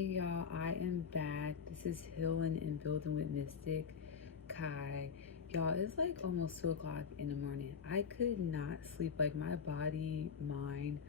Hey y'all, I am back. This is Healing and Building with Mystikai. Y'all, it's like almost 2 o'clock in the morning. I could not sleep. Like, my body, mind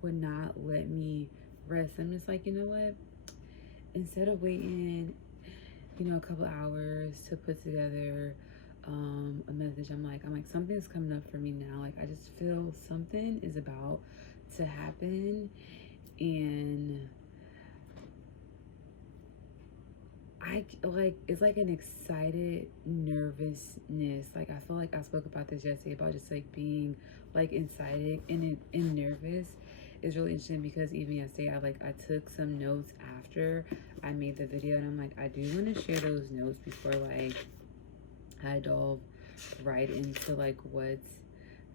would not let me rest. I'm just like, you know what? Instead of waiting, a couple hours to put together a message, I'm like, something's coming up for me now. Like, I just feel something is about to happen. And it's like an excited nervousness. Like, I feel like I spoke about this yesterday about just like being like excited and nervous. Is really interesting because even yesterday I took some notes after I made the video, and I'm like, I do want to share those notes before like I delve right into like what's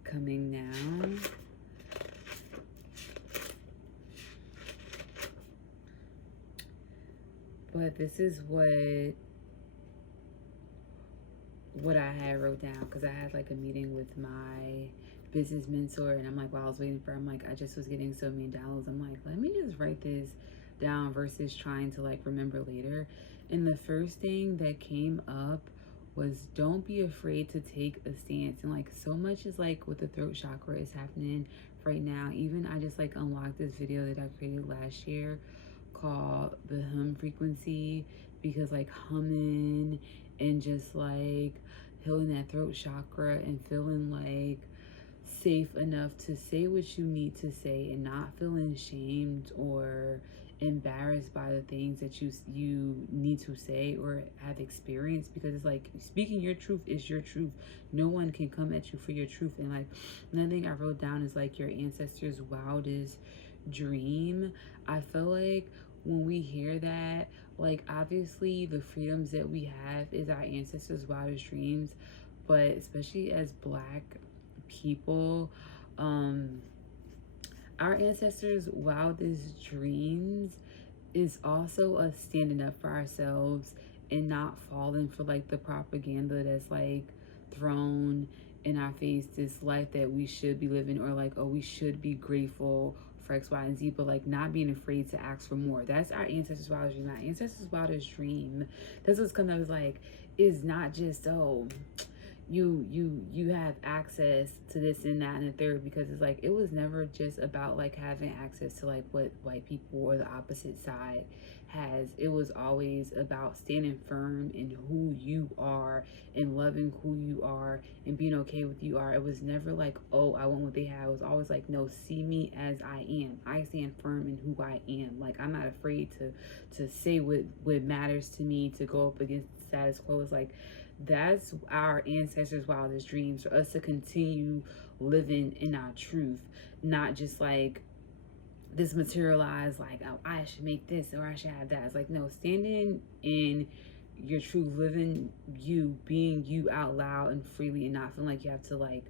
coming now. But this is what I had wrote down, because I had like a meeting with my business mentor, and I'm like, while I was waiting for her, I'm like, I just was getting so many downloads. I'm like, let me just write this down versus trying to like remember later. And the first thing that came up was, don't be afraid to take a stance. And like, so much is like with the throat chakra is happening right now. Even I just like unlocked this video that I created last year called the hum frequency, because like humming and just like healing that throat chakra and feeling like safe enough to say what you need to say and not feeling shamed or embarrassed by the things that you need to say or have experienced, because it's like speaking your truth is your truth. No one can come at you for your truth. And like another thing I wrote down is like your ancestors' wildest dream. I feel like when we hear that, like obviously the freedoms that we have is our ancestors' wildest dreams, but especially as Black people, um, our ancestors' wildest dreams is also us standing up for ourselves and not falling for like the propaganda that's like thrown in our face, this life that we should be living, or like, oh, we should be grateful for X, Y, and Z, but like not being afraid to ask for more. That's our ancestors' wildest dream. Our ancestors' wildest dream, that's what's coming up, is like, is not just, oh, you have access to this and that and the third, because it's like, it was never just about like having access to like what white people or the opposite side has. It was always about standing firm in who you are and loving who you are and being okay with you are. It was never like, oh, I want what they have. It was always like, no, see me as I am. I stand firm in who I am. Like, I'm not afraid to say what matters to me, to go up against the status quo. It's like, that's our ancestors' wildest dreams, for us to continue living in our truth, not just like this materialized, like, oh, I should make this or I should have that. It's like, no, standing in your truth, living you, being you out loud and freely, and not feeling like you have to like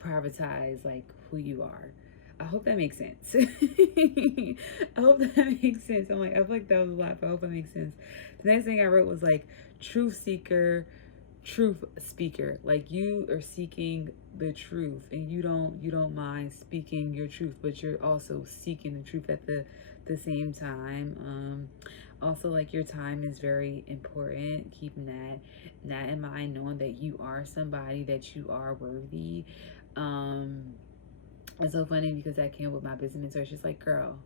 privatize like who you are. I hope that makes sense. I hope that makes sense. I'm like, I feel like that was a lot, but I hope that makes sense. The next thing I wrote was like, truth seeker, truth speaker. Like, you are seeking the truth, and you don't mind speaking your truth, but you're also seeking the truth at the same time. Also, like, your time is very important, keeping that in mind, knowing that you are somebody, that you are worthy. It's so funny because I came with my business mentor. She's like, girl,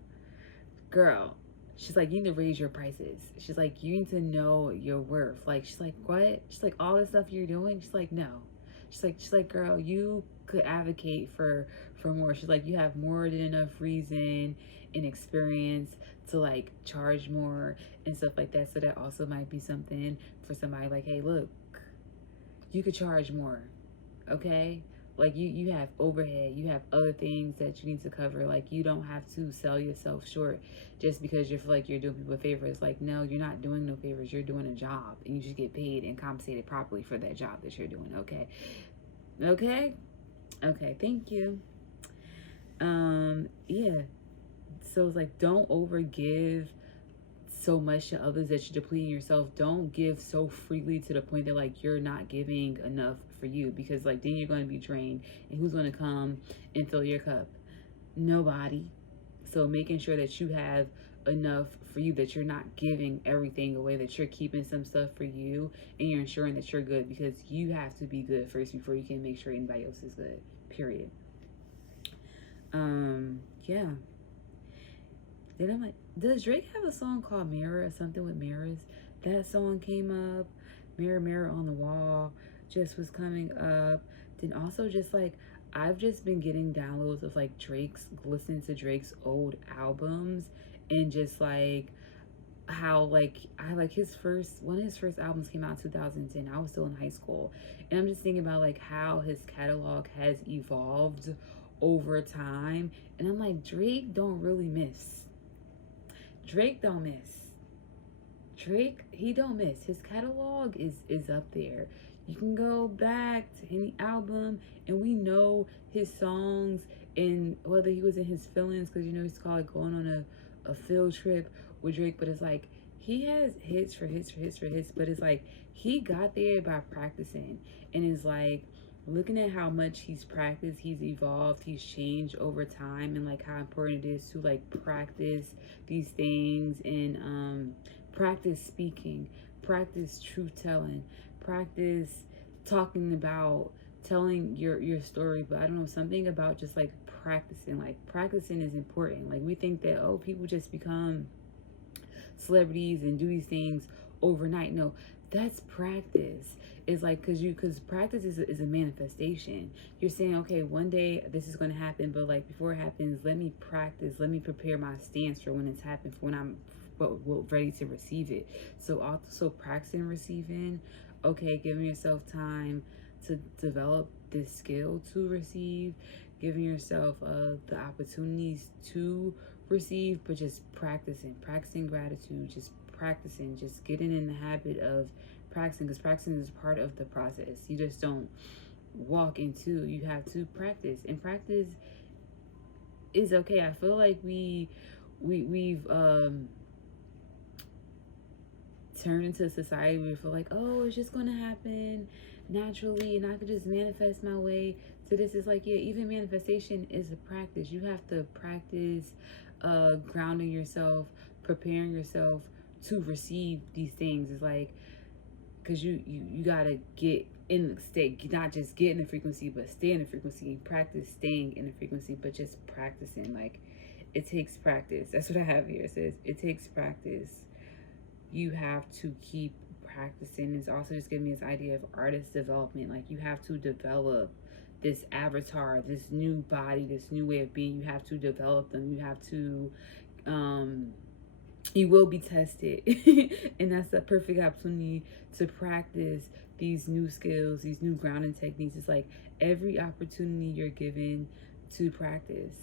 she's like, you need to raise your prices. She's like, you need to know your worth. Like, she's like, what? She's like, all this stuff you're doing? She's like, no. She's like, girl, you could advocate for more. She's like, you have more than enough reason and experience to like charge more and stuff like that. So that also might be something for somebody, like, hey, look, you could charge more, okay? Like, you have overhead, you have other things that you need to cover. Like, you don't have to sell yourself short just because you feel like you're doing people favors. Like, no, you're not doing no favors. You're doing a job, and you should get paid and compensated properly for that job that you're doing. Okay, thank you. Yeah, so it's like, don't overgive so much to others that you're depleting yourself. Don't give so freely to the point that like you're not giving enough for you, because like then you're going to be drained, and who's going to come and fill your cup? Nobody. So making sure that you have enough for you, that you're not giving everything away, that you're keeping some stuff for you, and you're ensuring that you're good, because you have to be good first before you can make sure anybody else is good, period. Yeah. Then I'm like, does Drake have a song called Mirror or something with mirrors? That song came up. Mirror, Mirror on the Wall just was coming up. Then also just like, I've just been getting downloads of like listening to Drake's old albums, and just like how like I like one of his first albums came out in 2010. I was still in high school. And I'm just thinking about like how his catalog has evolved over time. And I'm like, Drake don't really miss. Drake don't miss. Drake, he don't miss. His catalog is up there. You can go back to any album, and we know his songs, and whether he was in his feelings, because you know he's called going on a field trip with Drake. But it's like he has hits for hits for hits for hits, but it's like he got there by practicing. And it's like looking at how much he's practiced, he's evolved, he's changed over time, and like how important it is to like practice these things, and practice speaking, practice truth telling, practice talking about telling your story. But I don't know, something about just like practicing is important. Like we think that, oh, people just become celebrities and do these things overnight. No, that's practice. It's like, because practice is a manifestation. You're saying, okay, one day this is going to happen, but like before it happens, let me practice, let me prepare my stance for when it's happened, for when I'm ready to receive it. So also practicing receiving, okay, giving yourself time to develop this skill to receive, giving yourself the opportunities to receive, but just practicing gratitude, just practicing, just getting in the habit of practicing, because practicing is part of the process. You just don't walk into, you have to practice, and practice is okay. I feel like we've turned into a society where we feel like, oh, it's just gonna happen naturally, and I could just manifest my way to this. Is like, yeah, even manifestation is a practice. You have to practice grounding yourself, preparing yourself to receive these things. It's like, because you gotta get in the state, not just get in the frequency, but stay in the frequency. Practice staying in the frequency, but just practicing. Like, it takes practice. That's what I have here. It says it takes practice. You have to keep practicing. It's also just giving me this idea of artist development. Like, you have to develop this avatar, this new body, this new way of being. You have to develop them. You have to you will be tested. And that's the perfect opportunity to practice these new skills, these new grounding techniques. It's like every opportunity you're given to practice.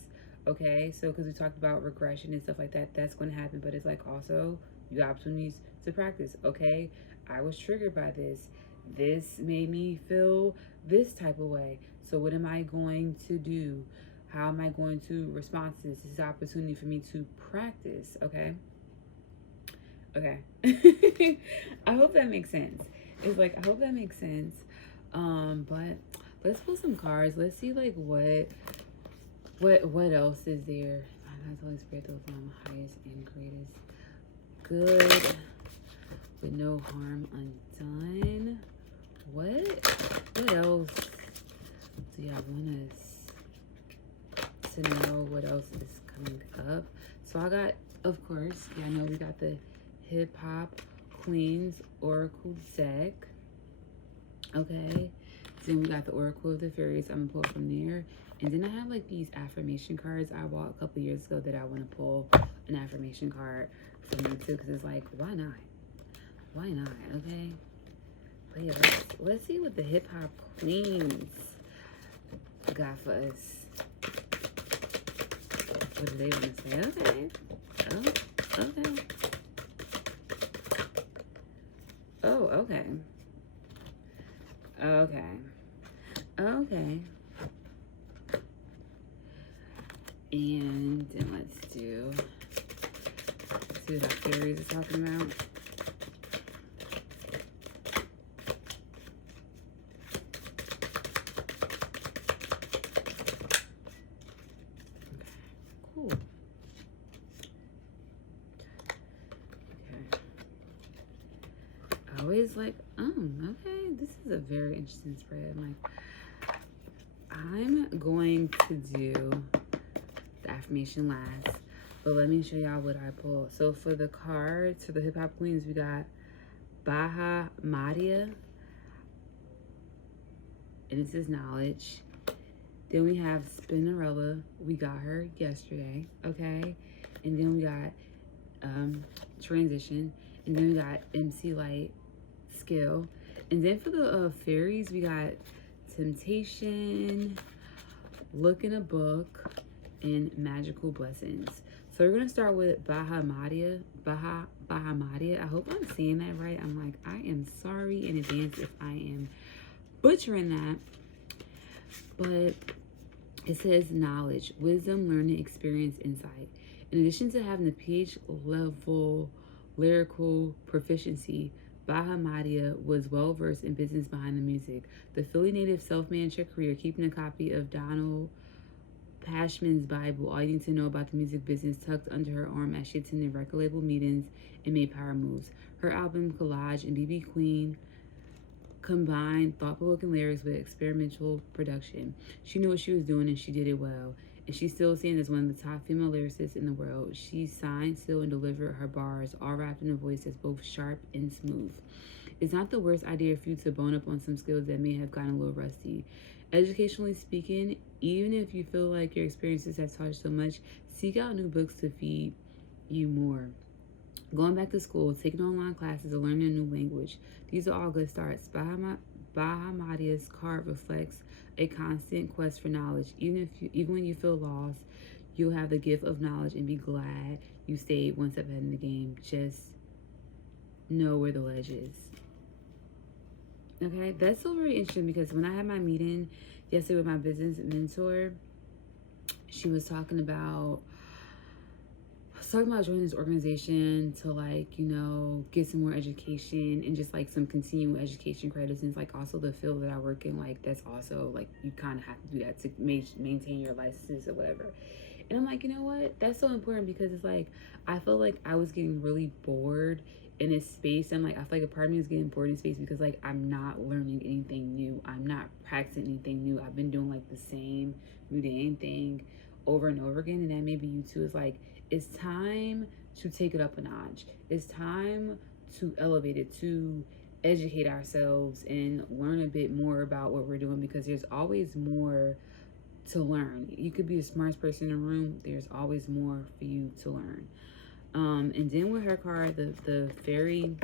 Okay, so because we talked about regression and stuff like that, that's going to happen. But it's like also you got opportunities to practice. Okay, I was triggered by this. This made me feel this type of way. So what am I going to do? How am I going to respond to this? This is an opportunity for me to practice. Okay. I hope that makes sense. It's like, I hope that makes sense. But let's pull some cards. Let's see like what else is there. My God's Holy Spirit, those are my highest and greatest good, with no harm undone. What else do y'all want us to know? What else is coming up? So I got, of course, yeah, I know we got the Hip Hop Queens Oracle deck. Okay. Then we got the Oracle of the Fairies. I'm gonna pull from there. And then I have like these affirmation cards I bought a couple years ago that I want to pull an affirmation card from them too, because it's like, why not? Why not? Okay. But yeah, let's see what the Hip Hop Queens got for us. What do they want to say? Okay. Oh, okay. Oh, okay. Okay. And then let's see what our fairies are talking about. Okay, cool. always like, oh, okay, this is a very interesting spread. I'm like, I'm going to do the affirmation last, but let me show y'all what I pulled. So for the cards, for the hip hop queens, we got Baha Madia, and this is knowledge. Then we have Spinnerella. We got her yesterday, okay? And then we got transition. And then we got MC Light, skill. And then for the fairies, we got temptation, look in a book, and magical blessings. So we're gonna start with Bahamadia. Bahamadia. I hope I'm saying that right. I'm like, I am sorry in advance if I am butchering that. But it says knowledge, wisdom, learning, experience, insight. In addition to having the PH level lyrical proficiency, Bahamadia was well versed in business behind the music. The Philly native self-managed her career, keeping a copy of Donald Pashman's Bible, all you need to know about the music business, tucked under her arm as she attended record label meetings and made power moves. Her album Collage and BB Queen combined thought-provoking lyrics with experimental production. She knew what she was doing and she did it well. And she's still seen as one of the top female lyricists in the world. She signed, sealed, and delivered her bars, all wrapped in a voice that's both sharp and smooth. It's not the worst idea for you to bone up on some skills that may have gotten a little rusty. Educationally speaking, even if you feel like your experiences have taught you so much, seek out new books to feed you more. Going back to school, taking online classes, or learning a new language. These are all good starts. Bahamadia's card reflects a constant quest for knowledge. Even when you feel lost, you'll have the gift of knowledge and be glad you stayed one step ahead in the game. Just know where the ledge is. Okay, that's so very interesting because when I had my meeting yesterday with my business mentor, she was talking about joining this organization to get some more education and just like some continuing education credits, and it's like also the field that I work in, like that's also like you kind of have to do that to maintain your licenses or whatever. And I'm like, you know what, that's so important because it's like I feel like I was getting really bored in a space, and like I feel like a part of me is getting bored in space because like I'm not learning anything new, I'm not practicing anything new. I've been doing like the same mundane thing over and over again, and that maybe you too. Is like it's time to take it up a notch. It's time to elevate it, to educate ourselves and learn a bit more about what we're doing, because there's always more to learn. You could be the smartest person in the room, there's always more for you to learn. And then with her card, the fairy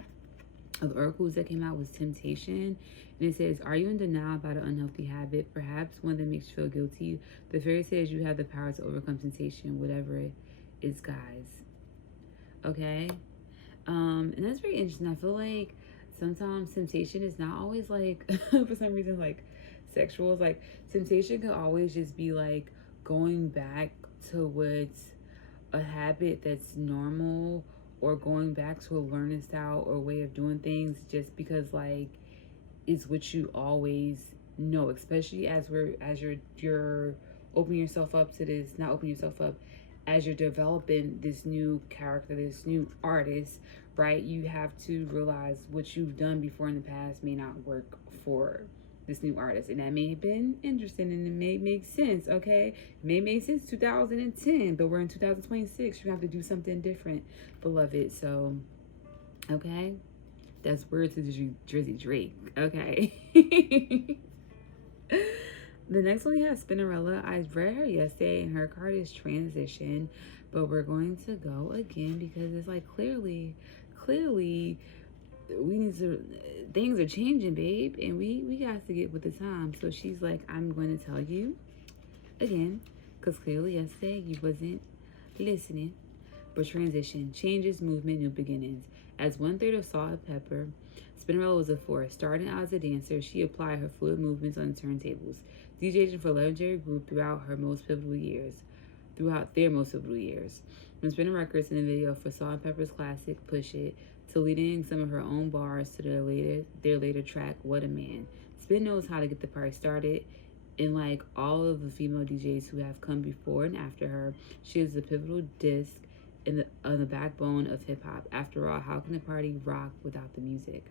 of oracles that came out was temptation, and it says, are you in denial about an unhealthy habit, perhaps one that makes you feel guilty? The fairy says you have the power to overcome temptation, whatever it is, guys. Okay. And that's very interesting. I feel like sometimes temptation is not always like for some reason like sexual. It's like temptation can always just be like going back to what's a habit that's normal, or going back to a learning style or way of doing things just because like it's what you always know, especially as you're opening yourself up to this, not opening yourself up, as you're developing this new character, this new artist, right? You have to realize what you've done before in the past may not work for this new artist, and that may have been interesting and it may make sense. Okay, it may make sense 2010, but we're in 2026. You have to do something different, beloved. So okay, that's word to Drizzy Drake. Okay. The next one we have Spinnerella. I read her yesterday and her card is transition, but we're going to go again because it's like clearly we need to, things are changing, babe, and we got to get with the time. So she's like, I'm going to tell you again because clearly yesterday you wasn't listening. But transition, changes, movement, new beginnings. As 1/3 of Salt and Pepper, Spinnerella was a force. Starting out as a dancer, she applied her fluid movements on the turntables, DJing for a legendary group throughout their most pivotal years. From spinning records in the video for Salt and Pepper's classic Push It, to leading some of her own bars to their later track What a Man. Spin knows how to get the party started, and like all of the female DJs who have come before and after her, she is the pivotal disc the backbone of hip hop. After all, how can a party rock without the music?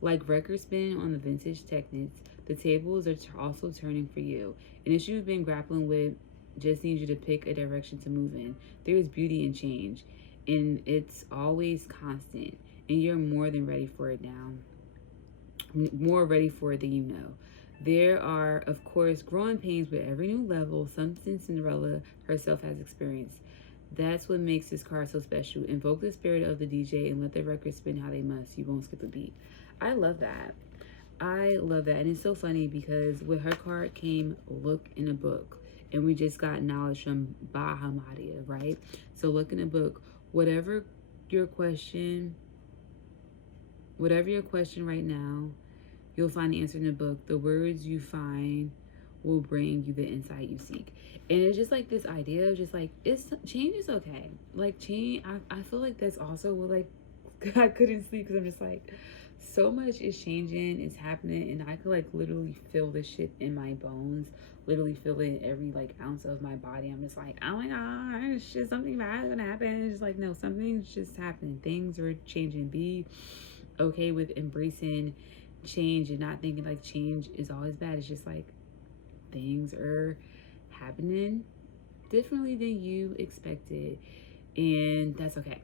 Like record spinning on the vintage Technics, the tables are also turning for you. An issue you've been grappling with just needs you to pick a direction to move in. There is beauty in change, and it's always constant, and you're more than ready for it now. More ready for it than you know. There are, of course, growing pains with every new level, something Cinderella herself has experienced. That's what makes this card so special. Invoke the spirit of the DJ and let the record spin how they must. You won't skip a beat. I love that. I love that. And it's so funny because with her card came look in a book. And we just got knowledge from Bahamadia, right? So look in a book. Whatever your question, whatever your question right now, you'll find the answer in the book. The words you find will bring you the insight you seek. And it's just like this idea of just like, change is okay. Like change, I feel like that's also what like, I couldn't sleep because I'm just like, so much is changing, it's happening, and I could like literally feel this shit in my bones, literally feel it in every like ounce of my body. I'm just like, oh my gosh, shit, something bad is gonna happen. It's just like, no, something's just happening. Things are changing. Be okay with embracing change and not thinking like change is always bad. It's just like things are happening differently than you expected, and that's okay.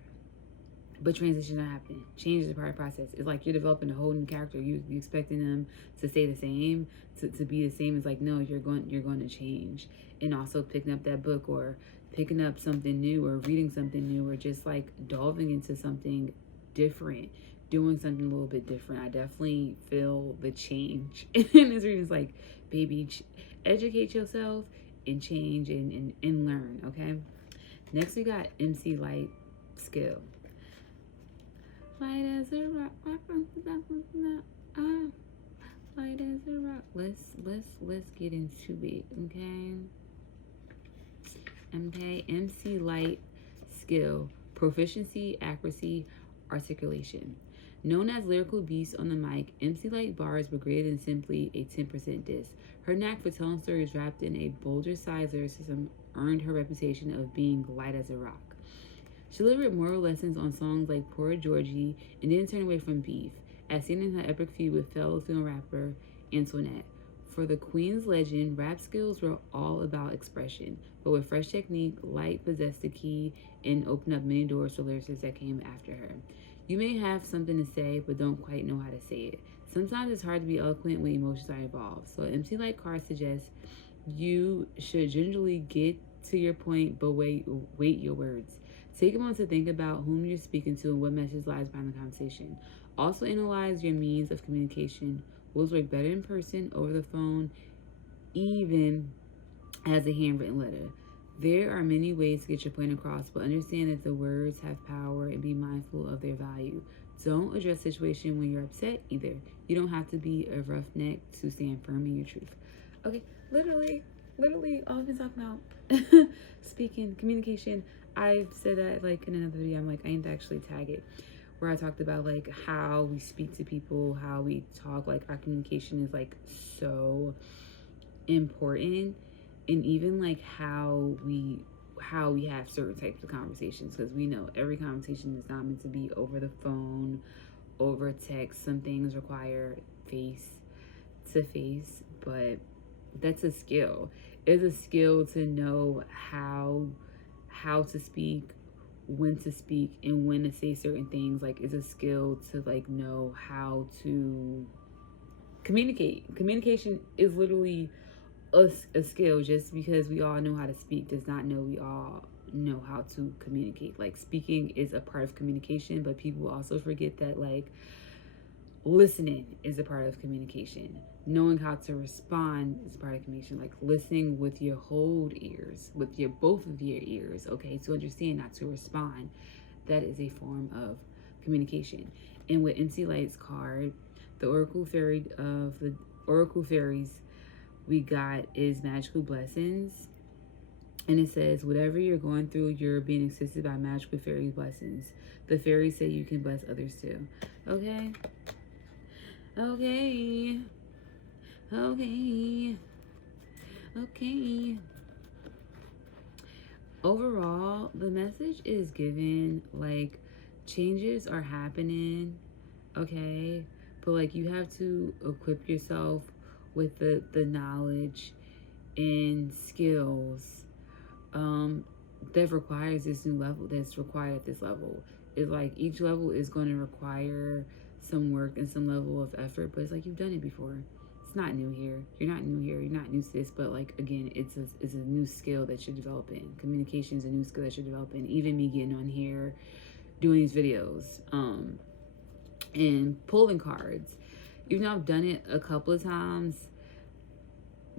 But transitions are happening. Change is a part of the process. It's like you're developing a whole new character. You expecting them to stay the same, to be the same. It's like, no, you're going to change. And also picking up that book or picking up something new or reading something new or just like delving into something different, doing something a little bit different. I definitely feel the change. And this reading is like, baby, educate yourself and change and learn, okay? Next we got MC Light Skill. Light as a rock, light as a rock. Let's get into it, okay? Okay, MC Light Skill, proficiency, accuracy, articulation. Known as lyrical beast on the mic, MC Light bars were greater than simply a 10% diss. Her knack for telling stories wrapped in a bolder-sized lyricism earned her reputation of being light as a rock. She delivered moral lessons on songs like Poor Georgie and didn't turn away from beef, as seen in her epic feud with fellow film rapper Antoinette. For the Queen's legend, rap skills were all about expression, but with fresh technique, Light possessed the key and opened up many doors for lyricists that came after her. You may have something to say, but don't quite know how to say it. Sometimes it's hard to be eloquent when emotions are involved, so MC Light card suggests you should gingerly get to your point, but wait your words. Take a moment to think about whom you're speaking to and what message lies behind the conversation. Also analyze your means of communication. Words work better in person, over the phone, even as a handwritten letter. There are many ways to get your point across, but understand that the words have power and be mindful of their value. Don't address the situation when you're upset either. You don't have to be a roughneck to stand firm in your truth. Okay, literally, all I've been talking about speaking, communication. I've said that like in another video. I'm like, I need to actually tag it, where I talked about like how we speak to people, how we talk, like our communication is like so important, and even like how we have certain types of conversations, because we know every conversation is not meant to be over the phone, over text. Some things require face to face, but that's a skill. It's a skill to know how to speak, when to speak, and when to say certain things. Like it's a skill to like know how to communicate. Communication is literally a skill. Just because we all know how to speak does not know we all know how to communicate. Like speaking is a part of communication, but people also forget that like listening is a part of communication. Knowing how to respond is part of communication. Like listening with your whole ears, with your both of your ears, okay, to understand, not to respond. That is a form of communication. And with MC Light's card, the Oracle Fairies we got is Magical Blessings. And it says, whatever you're going through, you're being assisted by magical fairy blessings. The fairies say you can bless others too. Okay? Okay. overall, the message is given, like, changes are happening, okay? But, like, you have to equip yourself with the knowledge and skills that requires this new level, that's required at this level. It's like each level is going to require some work and some level of effort, but it's like you've done it before. It's not new here. You're not new here. You're not new to this, but like again, it's a new skill that you're developing. Communication is a new skill that you're developing. Even me getting on here, doing these videos, and pulling cards. Even though I've done it a couple of times,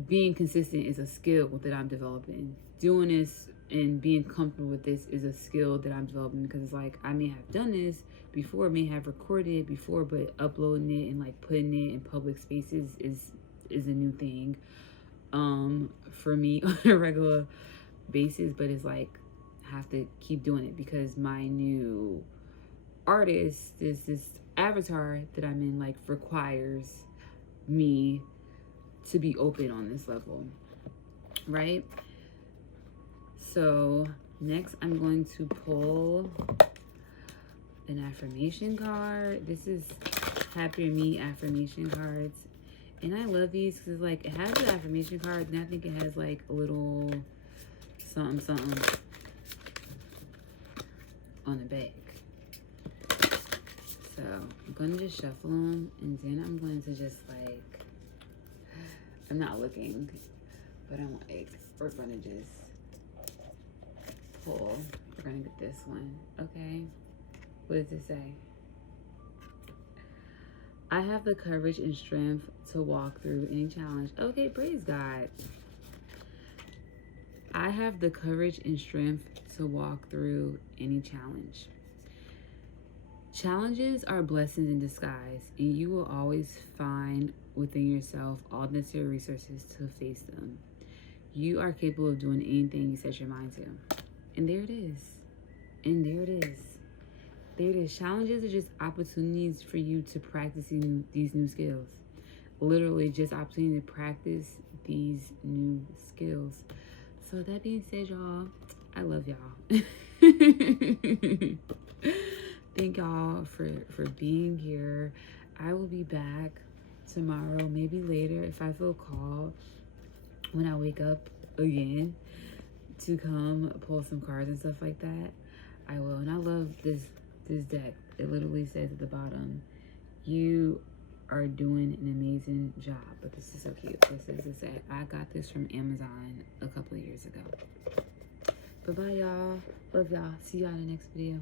being consistent is a skill that I'm developing. Doing this and being comfortable with this is a skill that I'm developing, because it's like I may have done this before, may have recorded it before, but uploading it and like putting it in public spaces is a new thing for me on a regular basis. But it's like I have to keep doing it because my new artist, this avatar that I'm in, like requires me to be open on this level, right? So next I'm going to pull an affirmation card. This is Happier Me affirmation cards. And I love these because like it has the affirmation cards, and I think it has like a little something on the back. So I'm going to just shuffle them, and then I'm going to just like, I'm not looking, but I'm like, we're going to just pull. We're going to get this one, okay? What does it say? I have the courage and strength to walk through any challenge. Okay, praise God. I have the courage and strength to walk through any challenge. Challenges are blessings in disguise, and you will always find within yourself all necessary resources to face them. You are capable of doing anything you set your mind to. And there it is. And there it is. There it is. Challenges are just opportunities for you to practice these new skills. Literally just opportunity to practice these new skills. So that being said, y'all, I love y'all. Thank y'all for being here. I will be back tomorrow, maybe later if I feel called when I wake up again to come pull some cards and stuff like that. I will. And I love this deck. It literally says at the bottom, you are doing an amazing job. But this is so cute. This is it. I got this from Amazon a couple of years ago. Bye-bye, y'all. Love y'all. See y'all in the next video.